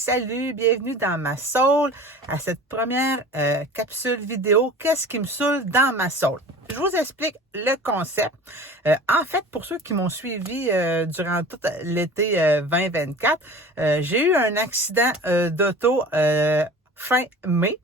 salut, bienvenue dans ma soul, à cette première capsule vidéo, qu'est-ce qui me saoule dans ma soul? Je vous explique le concept. En fait, pour ceux qui m'ont suivi durant tout l'été 2024, j'ai eu un accident d'auto fin mai.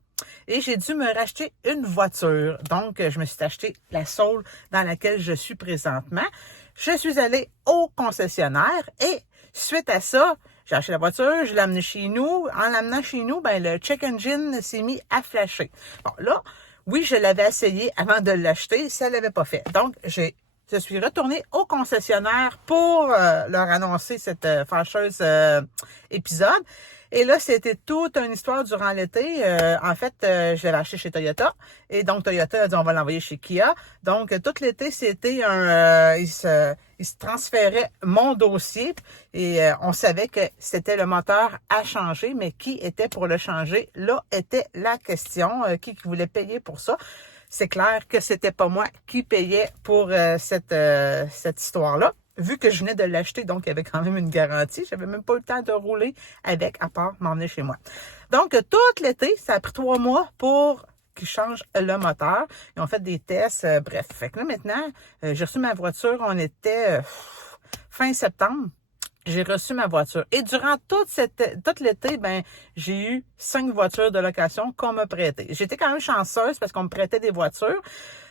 Et j'ai dû me racheter une voiture. Donc, je me suis acheté la Soul dans laquelle je suis présentement. Je suis allée au concessionnaire et suite à ça, j'ai acheté la voiture, je l'ai amenée chez nous. En l'amenant chez nous, le check engine s'est mis à flasher. Bon, là, oui, je l'avais essayé avant de l'acheter, ça ne l'avait pas fait. Donc, je suis retournée au concessionnaire pour leur annoncer cette fâcheuse épisode. Et là, c'était toute une histoire durant l'été. En fait, je l'avais acheté chez Toyota. Et donc, Toyota a dit, on va l'envoyer chez Kia. Donc, tout l'été, c'était il se transférait mon dossier. Et on savait que c'était le moteur à changer. Mais qui était pour le changer? Là était la question. Qui voulait payer pour ça? C'est clair que c'était pas moi qui payais pour cette histoire-là. Vu que je venais de l'acheter, donc il y avait quand même une garantie, j'avais même pas eu le temps de rouler avec, à part m'emmener chez moi. Donc, tout l'été, ça a pris 3 mois pour qu'ils changent le moteur. Ils ont fait des tests, bref. Fait que là, maintenant, j'ai reçu ma voiture, on était fin septembre. J'ai reçu ma voiture. Et durant tout l'été, j'ai eu 5 voitures de location qu'on m'a prêtées. J'étais quand même chanceuse parce qu'on me prêtait des voitures.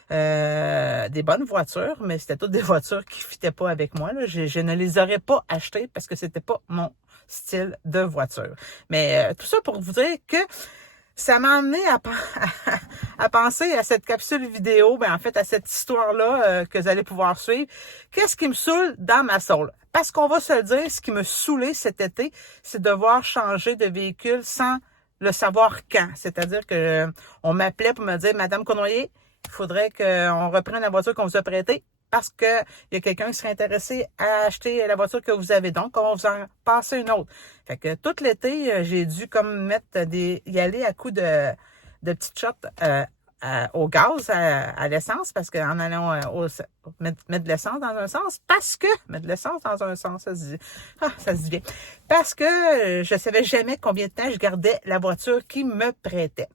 Des bonnes voitures, mais c'était toutes des voitures qui fitaient pas avec moi. Là. Je ne les aurais pas achetées parce que c'était pas mon style de voiture. Mais tout ça pour vous dire que ça m'a amené à penser à cette capsule vidéo, en fait à cette histoire-là que vous allez pouvoir suivre. Qu'est-ce qui me saoule dans ma soul? Parce qu'on va se le dire, ce qui me saoulait cet été, c'est de devoir changer de véhicule sans le savoir quand. C'est-à-dire que on m'appelait pour me dire, Madame Cournoyer, il faudrait qu'on reprenne la voiture qu'on vous a prêtée parce que il y a quelqu'un qui serait intéressé à acheter la voiture que vous avez. Donc, on va vous en passer une autre. Fait que tout l'été, j'ai dû comme y aller à coups de petites shots au gaz, à l'essence, parce qu'en allant mettre de l'essence dans un sens, mettre de l'essence dans un sens, ça se dit bien. Parce que je savais jamais combien de temps je gardais la voiture qui me prêtait.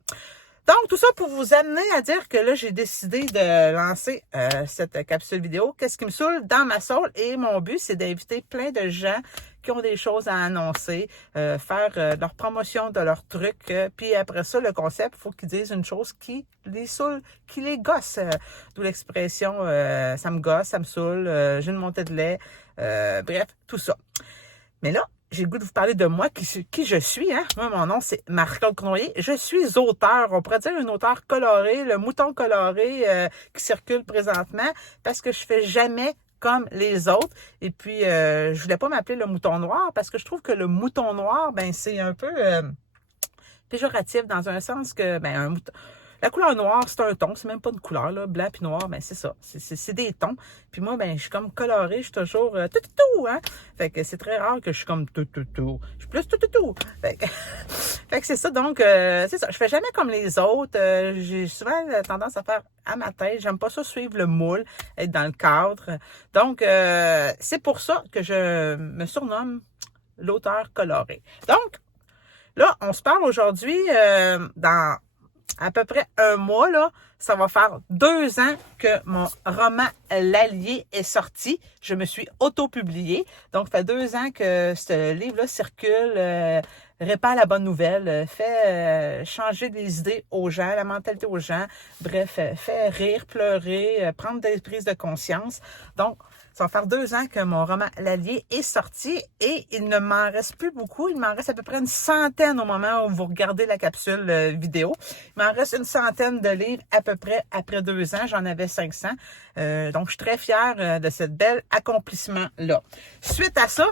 Donc, tout ça pour vous amener à dire que là, j'ai décidé de lancer cette capsule vidéo. Qu'est-ce qui me saoule dans ma soul? Et mon but, c'est d'inviter plein de gens qui ont des choses à annoncer, faire leur promotion de leurs trucs. Puis après ça, le concept, il faut qu'ils disent une chose qui les saoule, qui les gosse. D'où l'expression ça me gosse, ça me saoule, j'ai une montée de lait. Bref, tout ça. Mais là, j'ai le goût de vous parler de moi, qui je suis. Hein? Moi, mon nom, c'est Marie-Claude Cournoyer. Je suis auteur, on pourrait dire un auteur coloré, le mouton coloré qui circule présentement, parce que je fais jamais comme les autres. Et puis, je voulais pas m'appeler le mouton noir, parce que je trouve que le mouton noir, c'est un peu péjoratif dans un sens que, un mouton... La couleur noire, c'est un ton, c'est même pas une couleur, là. Blanc puis noir, c'est ça. C'est des tons. Puis moi, je suis comme colorée, je suis toujours tout, hein. Fait que c'est très rare que je suis comme tout. Je suis plus tout. Fait que c'est ça, donc, c'est ça. Je fais jamais comme les autres. J'ai souvent tendance à faire à ma tête. J'aime pas ça suivre le moule, être dans le cadre. Donc, c'est pour ça que je me surnomme l'auteur coloré. Donc, là, on se parle aujourd'hui dans à peu près un mois, là, ça va faire 2 ans que mon roman L'Allié est sorti. Je me suis auto-publiée. Donc, ça fait 2 ans que ce livre-là circule, répand la bonne nouvelle, fait changer des idées aux gens, la mentalité aux gens. Bref, fait rire, pleurer, prendre des prises de conscience. Donc, ça va faire 2 ans que mon roman L'Allié est sorti et il ne m'en reste plus beaucoup. Il m'en reste à peu près une centaine au moment où vous regardez la capsule vidéo. Il m'en reste une centaine de livres à peu près après 2 ans. J'en avais 500. Donc, je suis très fière de ce bel accomplissement-là. Suite à ça,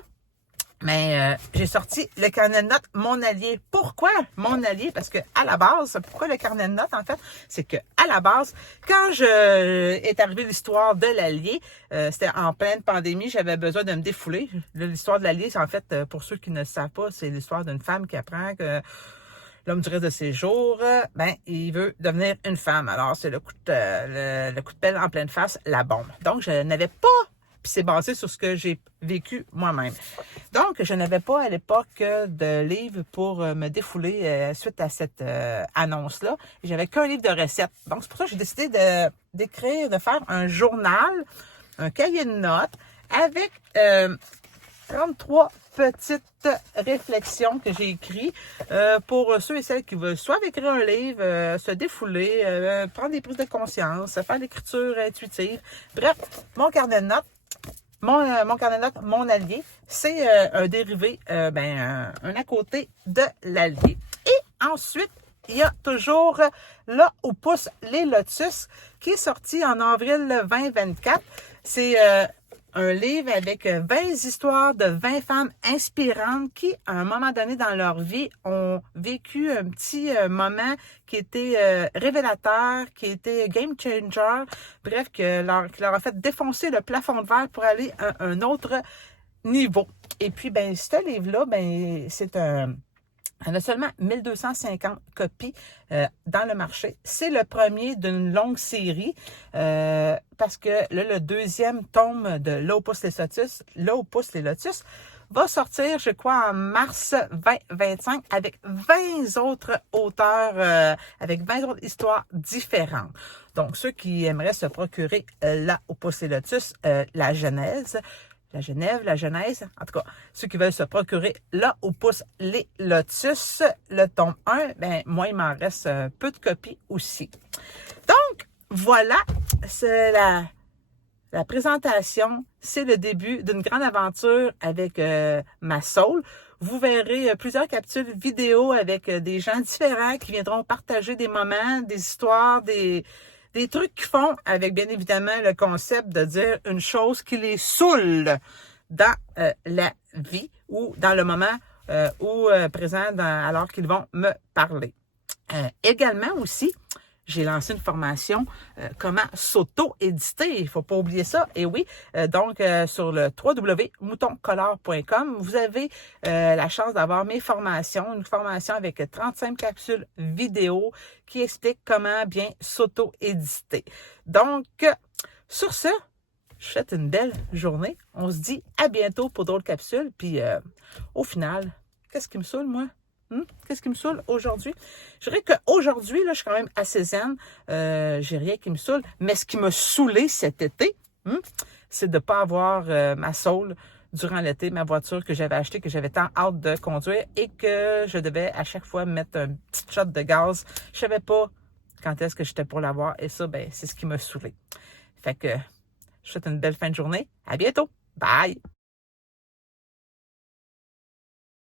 j'ai sorti le carnet de notes Mon Allié. Pourquoi Mon Allié? Parce que à la base, pourquoi le carnet de notes, en fait? C'est que à la base, quand est arrivée l'histoire de l'Allié, c'était en pleine pandémie, j'avais besoin de me défouler. L'histoire de l'Allié, c'est en fait, pour ceux qui ne le savent pas, c'est l'histoire d'une femme qui apprend que l'homme du reste de ses jours, il veut devenir une femme. Alors, c'est le coup de pelle en pleine face, la bombe. Donc, je n'avais pas puis c'est basé sur ce que j'ai vécu moi-même. Donc, je n'avais pas à l'époque de livre pour me défouler suite à cette annonce-là. J'avais qu'un livre de recettes. Donc, c'est pour ça que j'ai décidé de faire un journal, un cahier de notes avec 33 petites réflexions que j'ai écrites pour ceux et celles qui veulent soit écrire un livre, se défouler, prendre des prises de conscience, faire l'écriture intuitive. Bref, mon carnet de notes, mon carnet de notes, mon allié, c'est un dérivé, un à côté de l'allié. Et ensuite, il y a toujours Là où poussent les lotus, qui est sorti en avril 2024. C'est un livre avec 20 histoires de 20 femmes inspirantes qui, à un moment donné dans leur vie, ont vécu un petit moment qui était révélateur, qui était game changer, bref, qui leur a fait défoncer le plafond de verre pour aller à un autre niveau. Et puis, ce livre-là, c'est elle a seulement 1250 copies dans le marché. C'est le premier d'une longue série parce que là, le deuxième tome de Là où poussent les lotus va sortir, je crois, en mars 2025 avec 20 autres auteurs, avec 20 autres histoires différentes. Donc, ceux qui aimeraient se procurer Là où poussent les lotus, la Genèse, en tout cas, ceux qui veulent se procurer Là où poussent les lotus, le tome 1, moi, il m'en reste peu de copies aussi. Donc, voilà, c'est la présentation, c'est le début d'une grande aventure avec ma soul. Vous verrez plusieurs capsules vidéo avec des gens différents qui viendront partager des moments, des histoires, des trucs qu'ils font avec, bien évidemment, le concept de dire une chose qui les saoule dans la vie ou dans le moment présent alors qu'ils vont me parler. Également aussi, j'ai lancé une formation comment s'auto-éditer. Il ne faut pas oublier ça. Et oui, donc sur le www.moutoncolor.com, vous avez la chance d'avoir mes formations, une formation avec 35 capsules vidéo qui expliquent comment bien s'auto-éditer. Donc, sur ce, je vous souhaite une belle journée. On se dit à bientôt pour d'autres capsules. Puis, au final, qu'est-ce qui me saoule, moi? Qu'est-ce qui me saoule aujourd'hui? Je dirais qu'aujourd'hui, là, je suis quand même assez zen. J'ai rien qui me saoule. Mais ce qui m'a saoulé cet été, c'est de ne pas avoir ma soul durant l'été, ma voiture que j'avais achetée, que j'avais tant hâte de conduire et que je devais à chaque fois mettre un petit shot de gaz. Je savais pas quand est-ce que j'étais pour l'avoir. Et ça, c'est ce qui m'a saoulé. Fait que je vous souhaite une belle fin de journée. À bientôt. Bye!